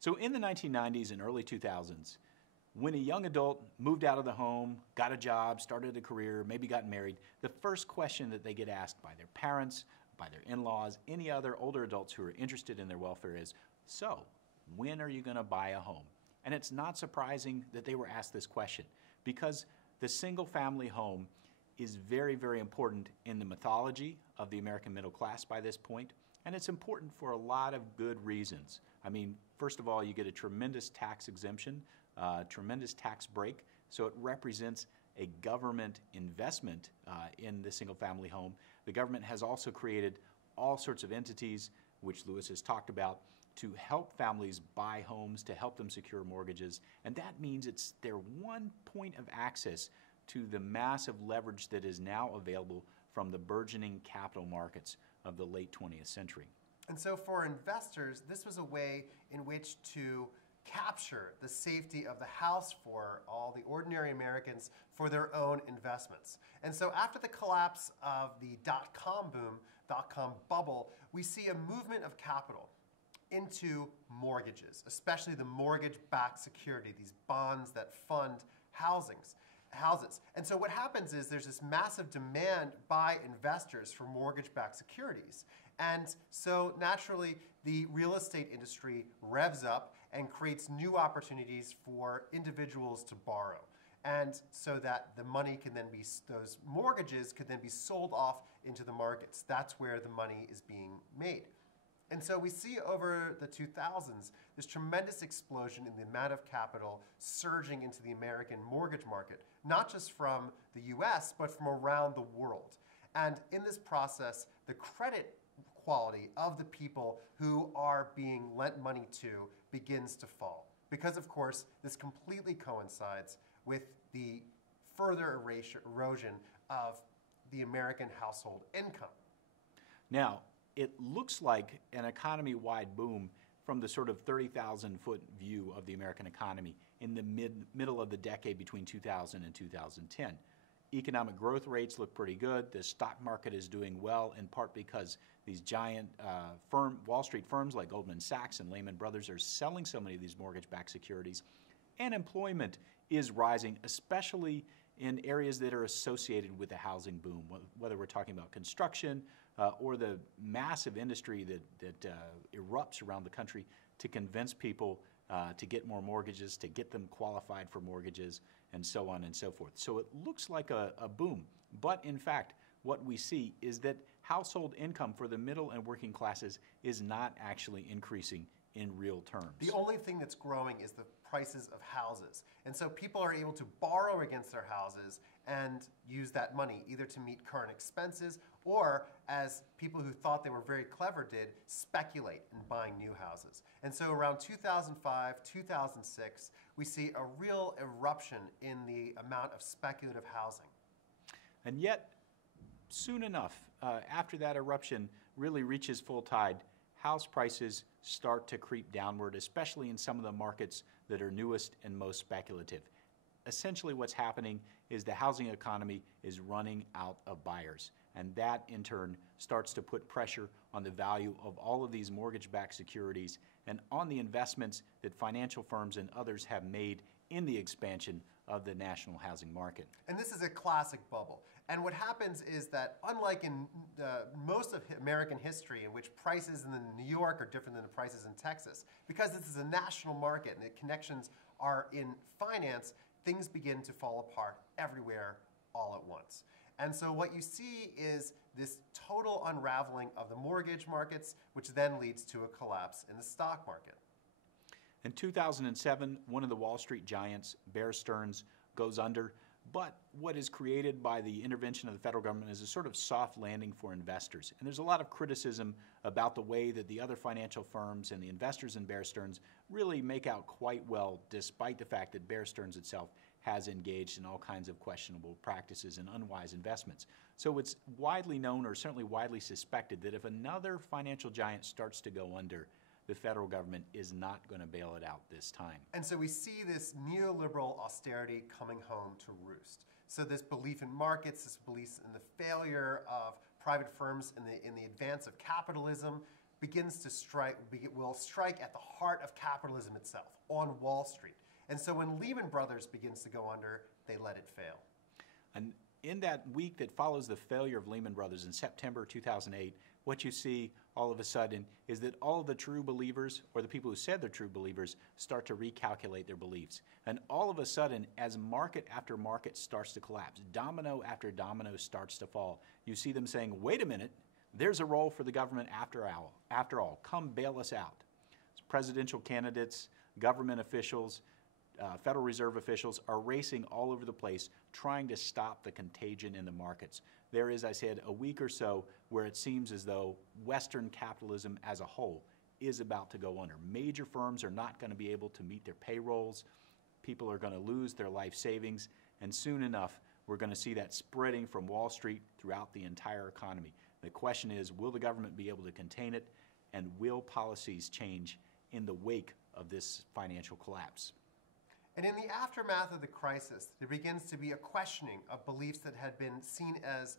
So in the 1990s and early 2000s, when a young adult moved out of the home, got a job, started a career, maybe got married, the first question that they get asked by their parents, by their in-laws, any other older adults who are interested in their welfare is, so, when are you going to buy a home? And it's not surprising that they were asked this question because the single-family home is very, very important in the mythology of the American middle class by this point, and it's important for a lot of good reasons. I mean, first of all, you get a tremendous tax exemption, tremendous tax break, so it represents a government investment in the single-family home. The government has also created all sorts of entities, which Lewis has talked about, to help families buy homes, to help them secure mortgages, and that means it's their one point of access to the massive leverage that is now available from the burgeoning capital markets of the late 20th century. And so for investors, this was a way in which to capture the safety of the house for all the ordinary Americans for their own investments. And so after the collapse of the dot-com boom, dot-com bubble, we see a movement of capital into mortgages, especially the mortgage-backed security, these bonds that fund houses. And so what happens is there's this massive demand by investors for mortgage-backed securities. And so naturally, the real estate industry revs up and creates new opportunities for individuals to borrow. And so that the money can then be, those mortgages could then be sold off into the markets. That's where the money is being made. And so we see over the 2000s this tremendous explosion in the amount of capital surging into the American mortgage market, not just from the US, but from around the world. And in this process, the credit quality of the people who are being lent money to begins to fall. Because, of course, this completely coincides with the further erosion of the American household income. Now, it looks like an economy-wide boom from the sort of 30,000-foot view of the American economy in the middle of the decade between 2000 and 2010. Economic growth rates look pretty good. The stock market is doing well, in part because these giant Wall Street firms like Goldman Sachs and Lehman Brothers are selling so many of these mortgage-backed securities. And employment is rising, especially in areas that are associated with the housing boom, whether we're talking about construction or the massive industry that erupts around the country to convince people to get more mortgages, to get them qualified for mortgages, and so on and so forth. So it looks like a boom, but in fact, what we see is that household income for the middle and working classes is not actually increasing in real terms. The only thing that's growing is the prices of houses. And so people are able to borrow against their houses and use that money either to meet current expenses or, as people who thought they were very clever did, speculate in buying new houses. And so around 2005, 2006, we see a real eruption in the amount of speculative housing. And yet, soon enough, after that eruption really reaches full tide, house prices start to creep downward, especially in some of the markets that are newest and most speculative. Essentially what's happening is the housing economy is running out of buyers, and that in turn starts to put pressure on the value of all of these mortgage-backed securities and on the investments that financial firms and others have made in the expansion of the national housing market. And this is a classic bubble. And what happens is that, unlike in most of American history, in which prices in New York are different than the prices in Texas, because this is a national market and the connections are in finance, things begin to fall apart everywhere all at once. And so what you see is this total unraveling of the mortgage markets, which then leads to a collapse in the stock market. In 2007, one of the Wall Street giants, Bear Stearns, goes under, but what is created by the intervention of the federal government is a sort of soft landing for investors. And there's a lot of criticism about the way that the other financial firms and the investors in Bear Stearns really make out quite well, despite the fact that Bear Stearns itself has engaged in all kinds of questionable practices and unwise investments. So it's widely known, or certainly widely suspected, that if another financial giant starts to go under, the federal government is not going to bail it out this time. And so we see this neoliberal austerity coming home to roost. So this belief in markets, this belief in the failure of private firms in the advance of capitalism, begins to will strike at the heart of capitalism itself, on Wall Street. And so when Lehman Brothers begins to go under, they let it fail. And in that week that follows the failure of Lehman Brothers in September 2008, what you see all of a sudden is that all of the true believers, or the people who said they're true believers, start to recalculate their beliefs. And all of a sudden, as market after market starts to collapse, domino after domino starts to fall, you see them saying, wait a minute, there's a role for the government after all. Come bail us out. Presidential candidates, government officials, Federal Reserve officials are racing all over the place trying to stop the contagion in the markets. There is, I said, a week or so where it seems as though Western capitalism as a whole is about to go under. Major firms are not going to be able to meet their payrolls. People are going to lose their life savings. And soon enough, we're going to see that spreading from Wall Street throughout the entire economy. The question is, will the government be able to contain it? And will policies change in the wake of this financial collapse? And in the aftermath of the crisis, there begins to be a questioning of beliefs that had been seen as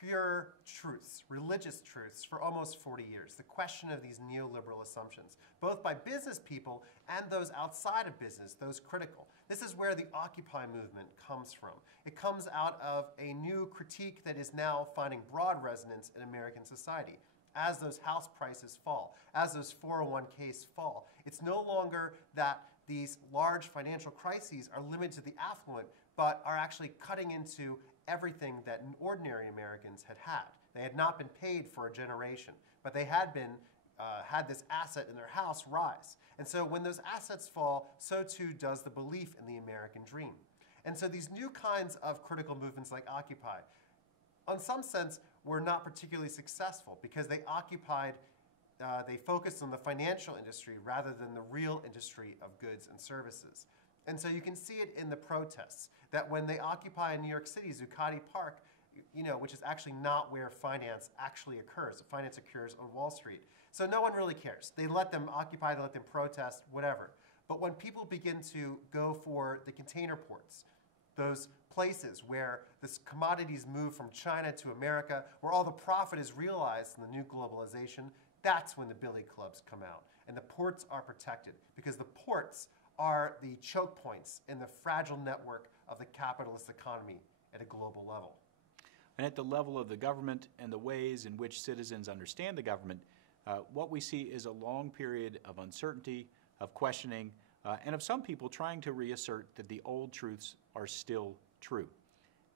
pure truths, religious truths, for almost 40 years. The question of these neoliberal assumptions, both by business people and those outside of business, those critical. This is where the Occupy movement comes from. It comes out of a new critique that is now finding broad resonance in American society. As those house prices fall, as those 401ks fall, it's no longer that these large financial crises are limited to the affluent, but are actually cutting into everything that ordinary Americans had had. They had not been paid for a generation, but they had been had this asset in their house rise. And so when those assets fall, so too does the belief in the American dream. And so these new kinds of critical movements like Occupy, in some sense, were not particularly successful because they focused on the financial industry rather than the real industry of goods and services. And so you can see it in the protests, that when they occupy in New York City, Zuccotti Park, which is actually not where finance actually occurs. Finance occurs on Wall Street. So no one really cares. They let them occupy, they let them protest, whatever. But when people begin to go for the container ports, those places where the commodities move from China to America, where all the profit is realized in the new globalization, that's when the billy clubs come out. And the ports are protected because the ports are the choke points in the fragile network of the capitalist economy at a global level. And at the level of the government and the ways in which citizens understand the government, what we see is a long period of uncertainty, of questioning, and of some people trying to reassert that the old truths are still true.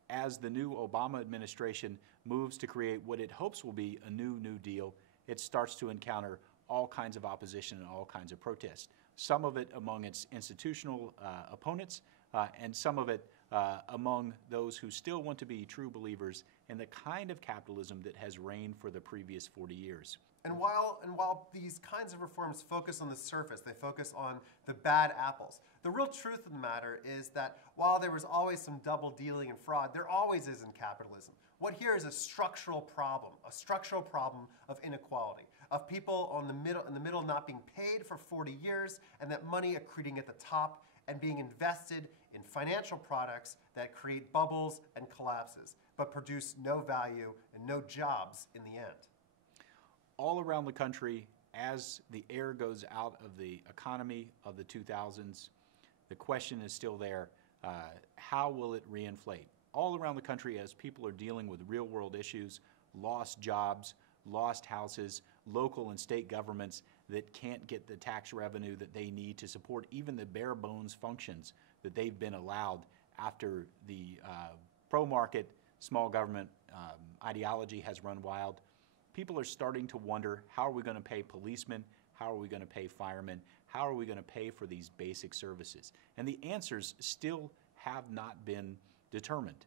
As the new Obama administration moves to create what it hopes will be a New Deal, it starts to encounter all kinds of opposition and all kinds of protests. Some of it among its institutional opponents, and some of it among those who still want to be true believers in the kind of capitalism that has reigned for the previous 40 years. And while these kinds of reforms focus on the surface, they focus on the bad apples, the real truth of the matter is that while there was always some double dealing and fraud, there always is in capitalism. What here is a structural problem of inequality, of people in the middle not being paid for 40 years, and that money accreting at the top and being invested in financial products that create bubbles and collapses, but produce no value and no jobs in the end. All around the country, as the air goes out of the economy of the 2000s, the question is still there, how will it reinflate? All around the country, as people are dealing with real-world issues, lost jobs, lost houses, local and state governments that can't get the tax revenue that they need to support even the bare bones functions that they've been allowed after the pro-market small government ideology has run wild. People are starting to wonder, how are we going to pay policemen? How are we going to pay firemen? How are we going to pay for these basic services? And the answers still have not been determined.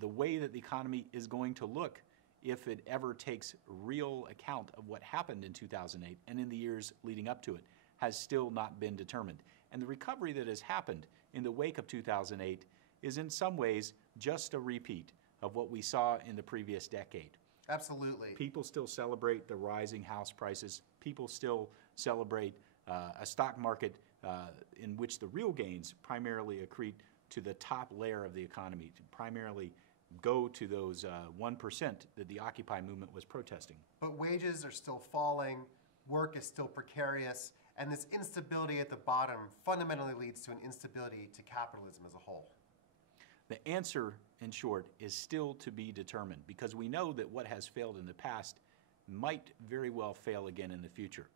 The way that the economy is going to look, if it ever takes real account of what happened in 2008 and in the years leading up to it, has still not been determined. And the recovery that has happened in the wake of 2008 is in some ways just a repeat of what we saw in the previous decade. Absolutely. People still celebrate the rising house prices. People still celebrate a stock market in which the real gains primarily accrete to the top layer of the economy, to primarily go to those 1% that the Occupy movement was protesting. But wages are still falling, work is still precarious, and this instability at the bottom fundamentally leads to an instability to capitalism as a whole. The answer, in short, is still to be determined because we know that what has failed in the past might very well fail again in the future.